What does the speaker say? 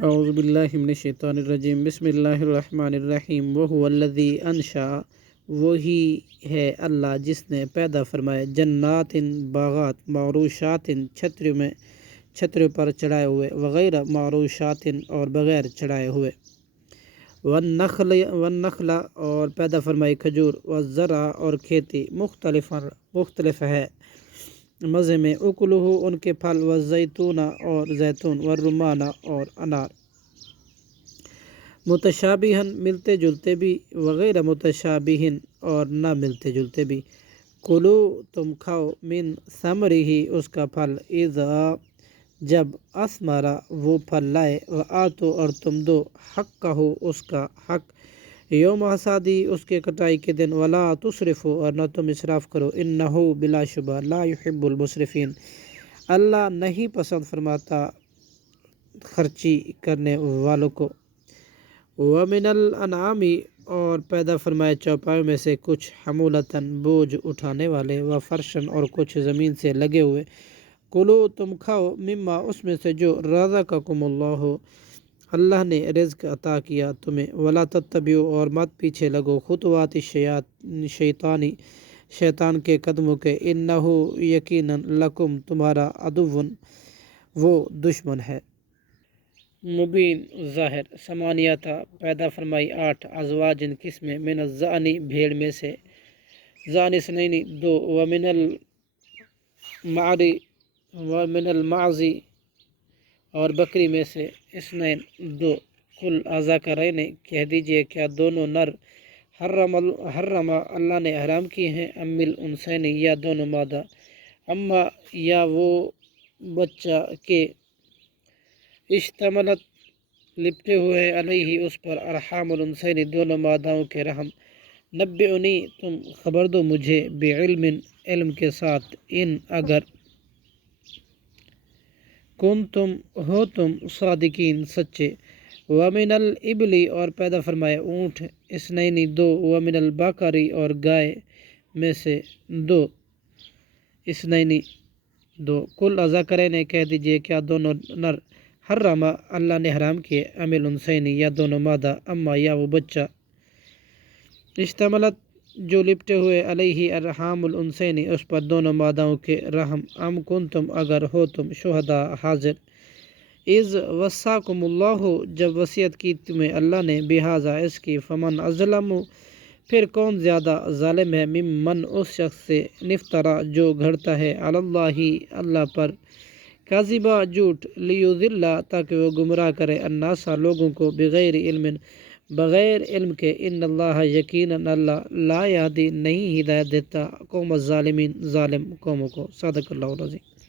اعوذ باللہ من الشیطان الرجیم بسم اللہ الرحمن الرحیم وہو الذی انشا، وہی ہے اللہ جس نے پیدا فرمائے جنات باغات، معروشات چھتریوں پر چڑھائے ہوئے، وغیرہ معروشات اور بغیر چڑھائے ہوئے، والنخل اور پیدا فرمائی کھجور، والزرع اور کھیتی، مختلف ہے مزے میں، اکلہ ان کے پھل، والزیتون اور زیتون، والرمان اور انار، متشابہن ملتے جلتے بھی، وغیر متشابہن اور نہ ملتے جلتے بھی، کلو تم کھاؤ، من ثمرہ اس کا پھل، اذا جب اثمرا وہ پھل لائے، وآتو اور تم دو، حقہ اس کا حق، یوم حصادی اس کے کٹائی کے دن، ولا تسرفو اور نہ تم اسراف کرو، انہو بلا شبہ، لا یحب المسرفین اللہ نہیں پسند فرماتا خرچی کرنے والوں کو، ومن الانعام اور پیدا فرمائے چوپایوں میں سے کچھ، حمولتاً بوجھ اٹھانے والے، وفرشن اور کچھ زمین سے لگے ہوئے، کلو تم کھاؤ، مما اس میں سے جو رزقکم اللہ اللہ نے رزق عطا کیا تمہیں، ولا تتبعوا اور مت پیچھے لگو، خطوات شیطانی شیطان کے قدموں کے، انہو یقیناً لکم تمہارا عدو وہ دشمن ہے، مبین ظاہر، ثمانیہ پیدا فرمائی 8، ازواجن قسمیں، من الضأن بھیڑ میں سے، ضأن اثنین 2، ومن المعز اور بکری میں سے، اثنین 2، قل اذکرین کہہ دیجئے کیا دونوں نر، حرم اللہ نے حرام کیے ہیں، ام الانثیین یا دونوں مادہ، اما یا وہ بچہ کے، اشتملت لپٹے ہوئے ہیں، علیہ اس پر، ارحام الانثیین دونوں ماداؤں کے رحم، نبئنی تم خبر دو مجھے، بعلم علم کے ساتھ، ان اگر کنتم ہو تم صادقین سچے، ومن الابل اور پیدا فرمائے اونٹ، اثنین 2، ومن البقر اور گائے میں سے 2، اثنین 2، قل اذکرین کہہ دیجئے کیا دونوں نر، حرم اللہ نے حرام کیے، ام الانثیین یا دونوں مادہ، اما یا وہ بچہ، اشتملت جو لپٹے ہوئے، علیہ ارحام الانثیین اس پر دونوں ماداؤں کے رحم، ام کنتم اگر ہو تم، شہداء حاضر، اذ وصاکم اللہ جب وصیت کی تمہیں اللہ نے، بہذا اس کی، فمن اظلم پھر کون زیادہ ظالم ہے، ممن اس شخص سے، نفترا جو گھڑتا ہے، علی اللہ اللہ پر، کاذبا جھوٹ، لیضل تاکہ وہ گمراہ کرے، الناس لوگوں کو، بغیر علم بغیر علم کے، ان اللہ یقیناً اللہ، لا یہدی نہیں ہدایت دیتا، قوم الظالمین ظالم قوموں کو، صدق اللہ العظیم۔